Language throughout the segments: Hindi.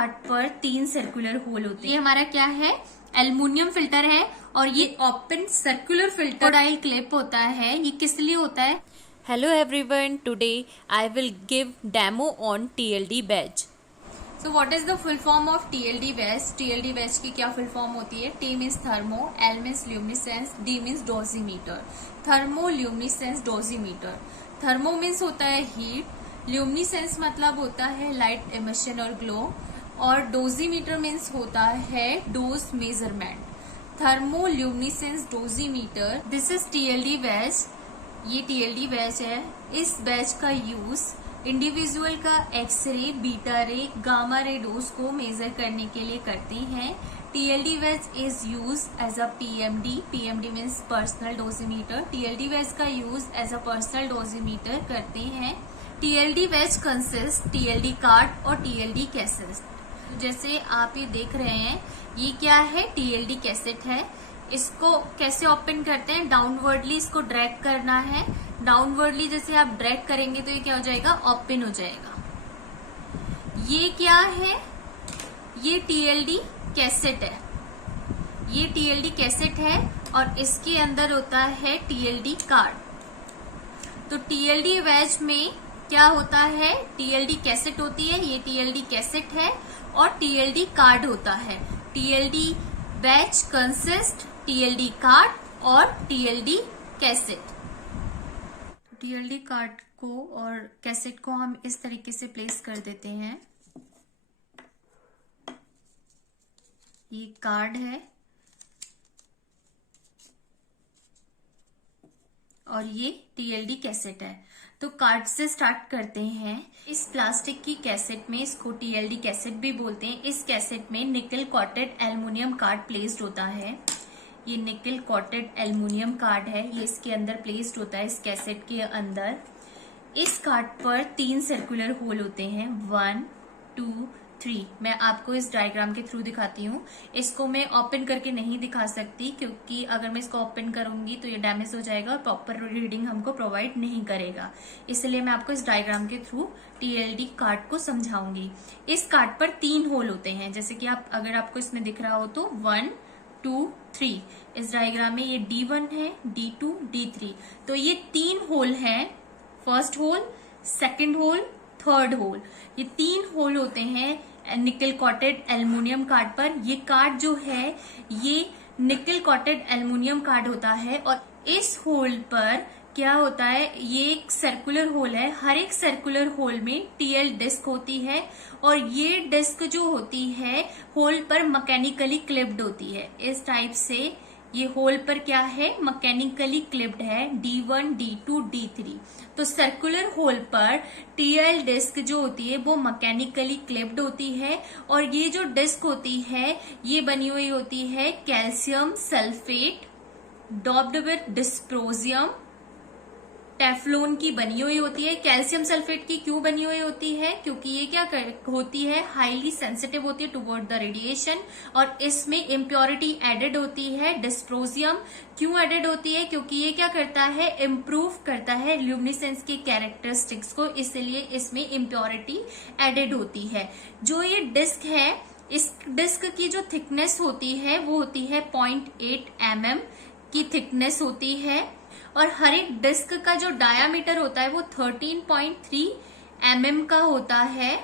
कार्ड पर 3 सर्कुलर होल होते हैं। ये हमारा क्या है, एल्युमिनियम फिल्टर है और ये open circular filter dial clip होता है। ये किस लिए होता है? Hello everyone, today I will give demo on TLD badge. So what is the full form of TLD badge? TLD badge की क्या full form होती है? T means thermo, L means luminescence, D means dosimeter. Thermoluminescence dosimeter. Thermo means होता है heat, luminescence मतलब होता है light emission और glow, और dosimeter means होता है dose measurement. Thermoluminescence dosimeter. This is TLD badge. ये TLD बैच है। इस बैच का यूज इंडिविजुअल का X ray, beta ray, gamma ray dose को मेजर करने के लिए करते हैं। TLD badge is use as a PMD। PMD means personal dosimeter. TLD badge का use as a personal dosimeter करते हैं। TLD badge consist TLD card और TLD कैसेट। जैसे आप ये देख रहे हैं, ये क्या है, TLD कैसेट है। इसको कैसे ओपन करते हैं? डाउनवर्डली इसको ड्रैग करना है। डाउनवर्डली जैसे आप ड्रैग करेंगे तो ये क्या हो जाएगा, ओपन हो जाएगा। ये क्या है, ये TLD कैसेट है। ये TLD कैसेट है और इसके अंदर होता है TLD कार्ड। तो TLD बैच में क्या होता है, TLD कैसेट होती है, ये TLD कैसेट है, और TLD कार्ड होता है। TLD badge consist TLD card और TLD कैसेट। TLD कार्ड को और कैसेट को हम इस तरीके से प्लेस कर देते हैं। ये कार्ड है और ये TLD कैसेट है। तो कार्ड से स्टार्ट करते हैं। इस प्लास्टिक की कैसेट में, इसको TLD कैसेट भी बोलते हैं, इस कैसेट में निकल कॉटेड एल्युमिनियम कार्ड प्लेस्ड होता है। ये निकल कॉटेड एल्युमिनियम कार्ड है, ये इसके अंदर प्लेस्ड होता है, इस कैसेट के अंदर। इस कार्ड पर 3 सर्कुलर होल होते हैं, 1, 2, 3। मैं आपको इस डायग्राम के थ्रू दिखाती हूँ। इसको मैं ओपन करके नहीं दिखा सकती, क्योंकि अगर मैं इसको ओपन करूंगी तो ये डैमेज हो जाएगा और प्रॉपर रीडिंग हमको प्रोवाइड नहीं करेगा। इसलिए मैं आपको इस डायग्राम के थ्रू TLD कार्ड को समझाऊंगी। इस कार्ड पर 3 होल होते हैं, जैसे कि अगर आपको इसमें दिख रहा हो तो 1, 2, 3। इस डायग्राम में ये D1 है, D2, D3। तो ये 3 होल हैं, first hole, second hole, third hole. ये 3 होल होते हैं निकल कॉटेड एल्युमिनियम कार्ड पर। ये कार्ड जो है ये निकल कॉटेड एल्युमिनियम कार्ड होता है, और इस होल पर क्या होता है, ये एक सर्कुलर होल है। हर एक सर्कुलर होल में TL डिस्क होती है, और ये डिस्क जो होती है होल पर मैकेनिकली क्लिप्ड होती है। इस टाइप से ये होल पर क्या है, मैकेनिकली क्लिप्ड है, D1, D2, D3। तो सर्कुलर होल पर TL डिस्क जो होती है वो मैकेनिकली क्लिप्ड होती है, और ये जो डिस्क होती है ये बनी हुई होती है calcium sulphate doped with dysprosium Teflon की बनी हुई होती है। कैल्शियम सल्फेट की क्यों बनी हुई होती है, क्योंकि ये क्या होती है, हाईली सेंसिटिव होती है टुवर्ड द रेडिएशन, और इसमें इम्प्योरिटी एडेड होती है। डिस्प्रोजियम क्यों एडेड होती है, क्योंकि ये क्या करता है, इम्प्रूव करता है ल्यूमिनेसेंस के कैरेक्टरिस्टिक्स को, इसलिए इसमें इम्प्योरिटी एडेड होती है। जो ये डिस्क है, इस डिस्क की जो थिकनेस होती है वो होती है 0.8 mm की थिकनेस होती है, और हर एक डिस्क का जो डायामीटर होता है वो 13.3 mm का होता है,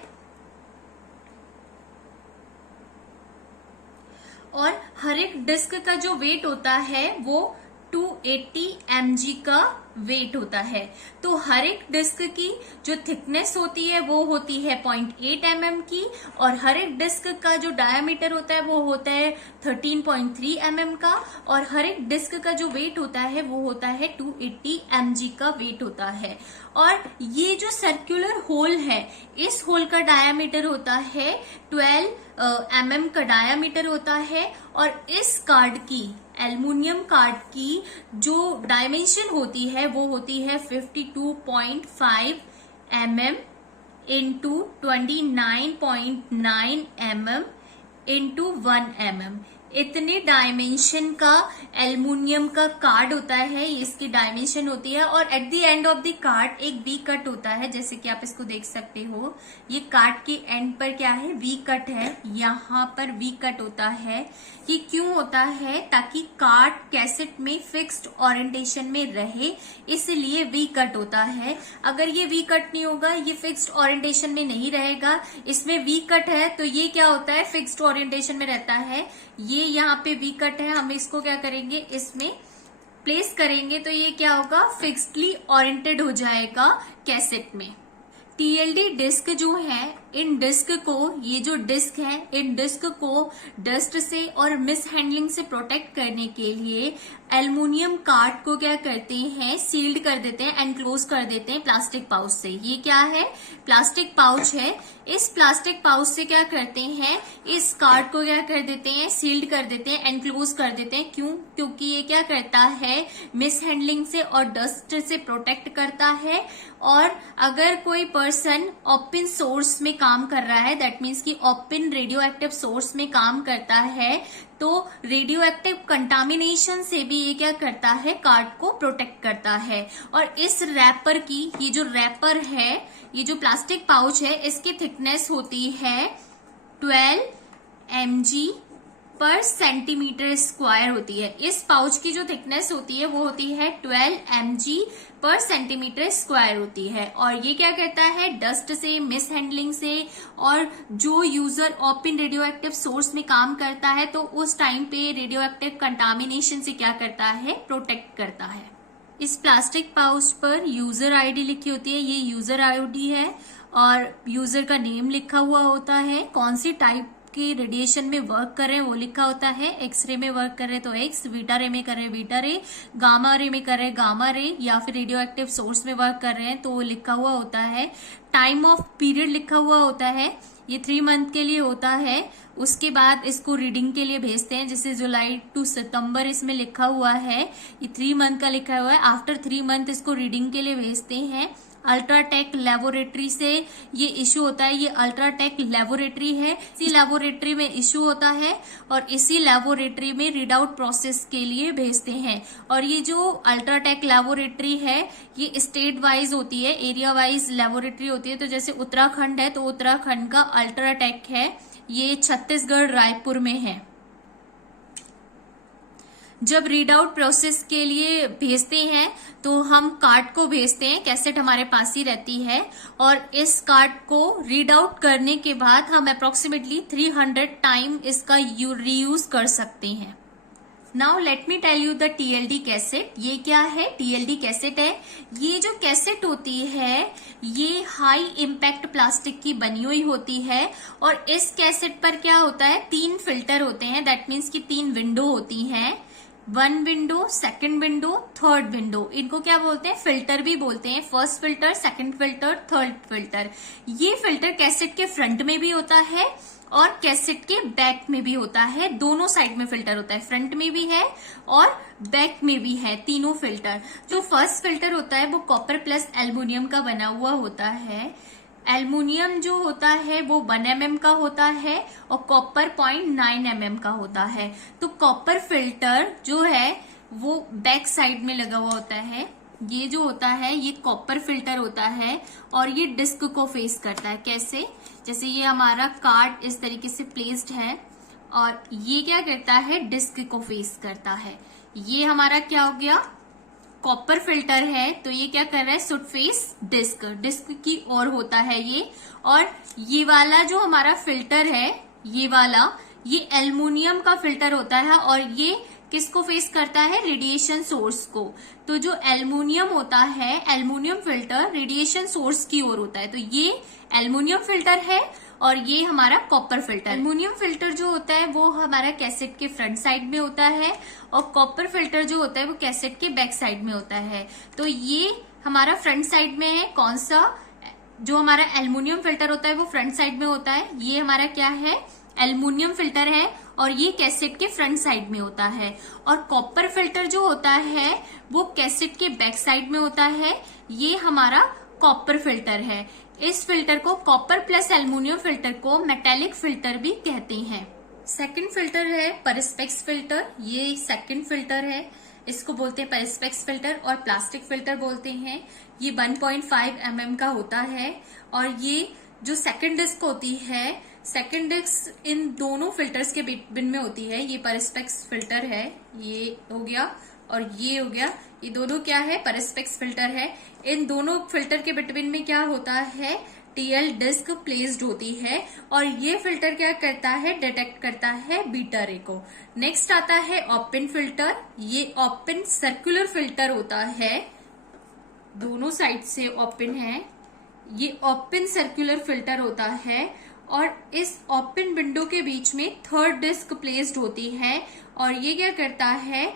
और हर एक डिस्क का जो वेट होता है वो 280 mg का वेट होता है। तो हर एक डिस्क की जो थिकनेस होती है वो होती है 0.8 mm की, और हर एक डिस्क का जो डायामीटर होता है वो होता है 13.3 mm का, और हर एक डिस्क का जो वेट होता है वो होता है 280 mg का वेट होता है। और ये जो सर्कुलर होल है, इस होल का डायामीटर होता है 12 mm का डायामीटर होता है, और इस कार्ड की, एल्युमिनियम कार्ड की जो डायमेंशन होती है वो होती है 52.5 mm into 29.9 mm into 1 mm। इतने डायमेंशन का एल्युमिनियम का कार्ड होता है, ये इसकी डायमेंशन होती है। और at the end of the card एक वी कट होता है, जैसे कि आप इसको देख सकते हो। ये कार्ड के एंड पर क्या है, वी कट है। यहाँ पर वी कट होता है। ये क्यों होता है, ताकि कार्ड कैसेट में फिक्स्ड ओरिएंटेशन में रहे, इसलिए वी कट होता है। अगर ये वी कट नहीं होगा, ये फिक्स्ड ओरिएंटेशन में नहीं रहेगा। इसमें वी कट है तो ये क्या होता है, फिक्स्ड ओरिएंटेशन में रहता है। ये यहाँ पे वी कट है, हम इसको क्या करेंगे, इसमें प्लेस करेंगे तो ये क्या होगा, फिक्स्डली ओरिएंटेड हो जाएगा कैसेट में। टीएलडी डिस्क जो है, इन डिस्क को, ये जो डिस्क है, इन डिस्क को डस्ट से और मिस हैंडलिंग से प्रोटेक्ट करने के लिए एल्युमिनियम कार्ड को क्या करते हैं, सील्ड कर देते हैं, एनक्लोज कर देते हैं प्लास्टिक पाउच से। ये क्या है, प्लास्टिक पाउच है। इस प्लास्टिक पाउच से क्या करते हैं, इस कार्ड को क्या कर देते हैं, सील्ड कर देते हैं, एनक्लोज कर देते हैं। क्यों, क्योंकि ये क्या करता है, मिस हैंडलिंग से और डस्ट से प्रोटेक्ट करता है। और अगर कोई पर्सन ओपन सोर्स में काम कर रहा है, दैट मीन्स कि ओपन रेडियो एक्टिव सोर्स में काम करता है, तो रेडियो एक्टिव कंटामिनेशन से भी ये क्या करता है, कार्ड को प्रोटेक्ट करता है। और इस रैपर की, ये जो रैपर है, ये जो प्लास्टिक पाउच है, इसकी थिकनेस होती है 12 mg पर सेंटीमीटर स्क्वायर होती है। इस पाउच की जो थिकनेस होती है वो होती है 12 mg पर सेंटीमीटर स्क्वायर होती है। और ये क्या करता है, डस्ट से, मिस हैंडलिंग से, और जो user open radio active source में काम करता है तो उस टाइम पे रेडियो एक्टिव कंटामिनेशन से क्या करता है, प्रोटेक्ट करता है। इस प्लास्टिक पाउच पर यूजर आईडी लिखी होती है, ये यूजर आईडी है। और यूजर का नेम लिखा हुआ होता है, कौन सी टाइप की रेडिएशन में वर्क कर रहे हैं वो लिखा होता है। एक्सरे में वर्क कर रहे तो एक्स, बीटा रे में कर रहे हैं बीटा रे, गामा रे में कर रहे हैं गामा रे, या फिर रेडियो एक्टिव सोर्स में वर्क कर रहे हैं तो वो लिखा हुआ होता है। टाइम ऑफ पीरियड लिखा हुआ होता है, ये 3 मंथ के लिए होता है। उसके बाद इसको रीडिंग के लिए भेजते हैं, जैसे जुलाई टू सितंबर इसमें लिखा हुआ है, ये 3 मंथ का लिखा हुआ है। आफ्टर 3 मंथ इसको रीडिंग के लिए भेजते हैं। अल्ट्राटेक लेबोरेटरी से ये इशू होता है, ये अल्ट्राटेक लेबोरेटरी है, इसी लेबोरेटरी में इशू होता है और इसी लेबोरेटरी में रीड आउट प्रोसेस के लिए भेजते हैं। और ये जो अल्ट्राटेक लेबोरेटरी है ये स्टेट वाइज होती है, एरिया वाइज लेबोरेटरी होती है। तो जैसे उत्तराखंड है तो उत्तराखंड का अल्ट्राटेक है, ये छत्तीसगढ़ रायपुर में है। जब रीड आउट प्रोसेस के लिए भेजते हैं तो हम कार्ड को भेजते हैं, कैसेट हमारे पास ही रहती है। और इस कार्ड को रीड आउट करने के बाद हम अप्रोक्सीमेटली 300 टाइम इसका रीयूज कर सकते हैं। Now let me tell you the TLD cassette. ये क्या है, टीएलडी कैसेट है। ये जो कैसेट होती है ये हाई इम्पैक्ट प्लास्टिक की बनी हुई होती है। और इस कैसेट पर क्या होता है, 3 फिल्टर होते हैं, दैट मीन्स कि 3 विंडो होती हैं। 1 window, 2nd window, 3rd window. इनको क्या बोलते हैं, फिल्टर भी बोलते हैं। 1st filter, 2nd filter, 3rd filter. ये फिल्टर कैसेट के फ्रंट में भी होता है और कैसेट के बैक में भी होता है, दोनों साइड में फिल्टर होता है, फ्रंट में भी है और बैक में भी है, तीनों फिल्टर। जो फर्स्ट फिल्टर होता है वो कॉपर प्लस एल्युमिनियम का बना हुआ होता है। एल्युमिनियम जो होता है वो 1 mm का होता है और कॉपर 0.9 mm का होता है। तो कॉपर फिल्टर जो है वो बैक साइड में लगा हुआ होता है। ये जो होता है ये कॉपर फिल्टर होता है और ये डिस्क को फेस करता है। कैसे, जैसे ये हमारा कार्ड इस तरीके से प्लेस्ड है और ये क्या करता है, डिस्क को फेस करता है। ये हमारा क्या हो गया, कॉपर फिल्टर है, तो ये क्या कर रहा है, शुड फेस डिस्क, डिस्क की ओर होता है ये। और ये वाला जो हमारा फिल्टर है, ये वाला, ये एल्युमिनियम का फिल्टर होता है और ये किसको फेस करता है, रेडिएशन सोर्स को। तो जो एल्युमिनियम होता है, एल्युमिनियम फिल्टर रेडिएशन सोर्स की ओर होता है। तो ये एल्युमिनियम फिल्टर है और ये हमारा कॉपर फिल्टर। एल्युमिनियम फिल्टर जो होता है वो हमारा कैसेट के फ्रंट साइड में होता है और कॉपर फिल्टर जो होता है वो कैसेट के बैक साइड में होता है। तो ये हमारा फ्रंट साइड में है, कौन सा, जो हमारा एल्युमिनियम फिल्टर होता है वो फ्रंट साइड में होता है। ये हमारा क्या है, एल्युमिनियम फिल्टर है और ये कैसेट के फ्रंट साइड में होता है। और कॉपर फिल्टर जो होता है वो कैसेट के बैक साइड में होता है। ये हमारा कॉपर फिल्टर है। इस फिल्टर को, कॉपर प्लस एल्युमिनियम फिल्टर को मेटेलिक फिल्टर भी कहते हैं। सेकंड फिल्टर है परिस्पेक्स फिल्टर। ये सेकंड फिल्टर है, इसको बोलते हैं परिस्पेक्स फिल्टर और प्लास्टिक फिल्टर बोलते हैं। ये 1.5 mm का होता है और ये जो सेकंड डिस्क होती है, सेकंड डिस्क इन दोनों फिल्टर्स के बिन में होती है। ये परिस्पेक्स फिल्टर है, ये हो गया और ये हो गया। ये दोनों क्या है? परिस्पेक्स फिल्टर है। इन दोनों फिल्टर के बिटवीन में क्या होता है? टीएल डिस्क प्लेस्ड होती है और ये फिल्टर क्या करता है? डिटेक्ट करता है बीटा रे को। नेक्स्ट आता है ओपन फिल्टर। ये ओपन सर्कुलर फिल्टर होता है, दोनों साइड से ओपन है। ये ओपन सर्कुलर फिल्टर होता है और इस ओपन विंडो के बीच में थर्ड डिस्क प्लेस्ड होती है और ये क्या करता है?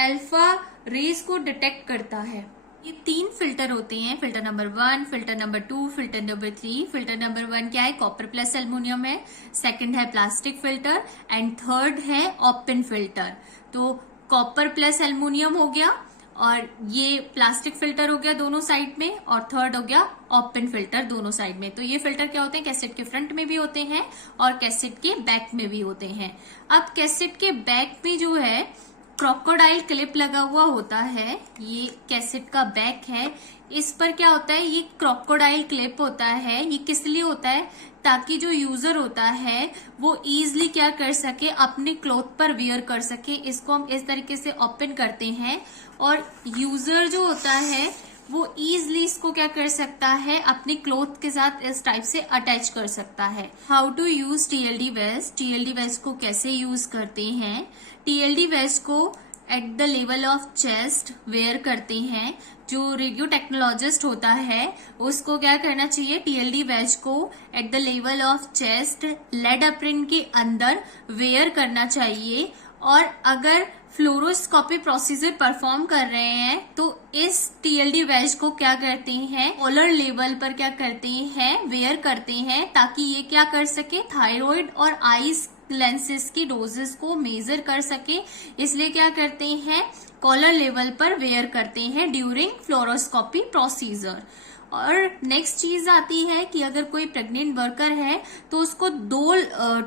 अल्फा रेज को डिटेक्ट करता है। ये 3 फिल्टर होते हैं, filter number 1, filter number 2, filter number 3। Filter number 1 क्या है? कॉपर प्लस एल्युमिनियम है। सेकंड है प्लास्टिक फिल्टर एंड थर्ड है ओपन फिल्टर। तो कॉपर प्लस एल्युमिनियम हो गया और ये प्लास्टिक फिल्टर हो गया दोनों साइड में और थर्ड हो गया ओपन फिल्टर दोनों साइड में। तो ये फिल्टर क्या होते हैं? कैसेट के फ्रंट में भी होते हैं और कैसेट के बैक में भी होते हैं। अब कैसेट के बैक में जो है क्रोकोडाइल क्लिप लगा हुआ होता है। ये कैसेट का बैक है, इस पर क्या होता है? ये क्रोकोडाइल क्लिप होता है। ये किस लिए होता है? ताकि जो यूजर होता है वो इजीली क्या कर सके? अपने क्लॉथ पर वियर कर सके। इसको हम इस तरीके से ओपन करते हैं और यूजर जो होता है वो इजीली इसको क्या कर सकता है? अपने क्लॉथ के साथ इस टाइप से अटैच कर सकता है। How to use TLD vest. TLD vest को कैसे यूज करते हैं? टीएलडी वेस्ट को at the level of chest wear करते हैं। जो रेडियो टेक्नोलॉजिस्ट होता है उसको क्या करना चाहिए? टीएलडी वेस्ट को at the level of chest lead apron के अंदर वेयर करना चाहिए। और अगर फ्लोरोस्कोपी प्रोसीजर परफॉर्म कर रहे हैं तो इस टीएलडी वेज को क्या करते हैं? कॉलर लेवल पर क्या करते हैं? वेयर करते हैं ताकि ये क्या कर सके? थायराइड और आईज लेंसेज की डोजेस को मेजर कर सके। इसलिए क्या करते हैं? कॉलर लेवल पर वेयर करते हैं ड्यूरिंग फ्लोरोस्कोपी प्रोसीजर। और नेक्स्ट चीज आती है कि अगर कोई प्रेग्नेंट वर्कर है तो उसको 2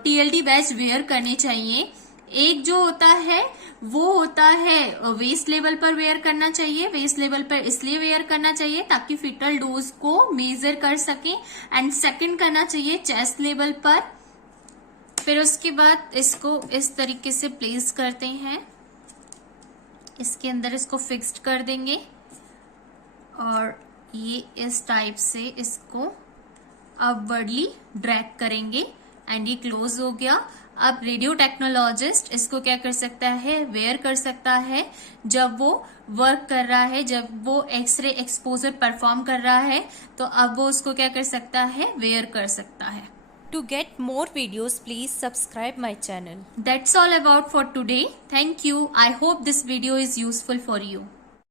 टीएलडी बैच वेयर करने चाहिए। एक जो होता है वो होता है वेस्ट लेवल पर वेयर करना चाहिए। वेस्ट लेवल पर इसलिए वेयर करना चाहिए ताकि फीटल डोज को मेजर कर सके। एंड सेकंड करना चाहिए चेस्ट लेवल पर। फिर उसके बाद इसको इस तरीके से प्लेस करते हैं, इसके अंदर इसको फिक्स्ड कर देंगे और ये इस टाइप से इसको अपवर्डली ड्रैग करेंगे एंड ये क्लोज हो गया। अब रेडियो टेक्नोलॉजिस्ट इसको क्या कर सकता है? वेयर कर सकता है जब वो वर्क कर रहा है, जब वो एक्सरे एक्सपोजर परफॉर्म कर रहा है तो अब वो उसको क्या कर सकता है? वेयर कर सकता है। To get more videos, please subscribe my channel. That's all about for today. Thank you. I hope this video is useful for you.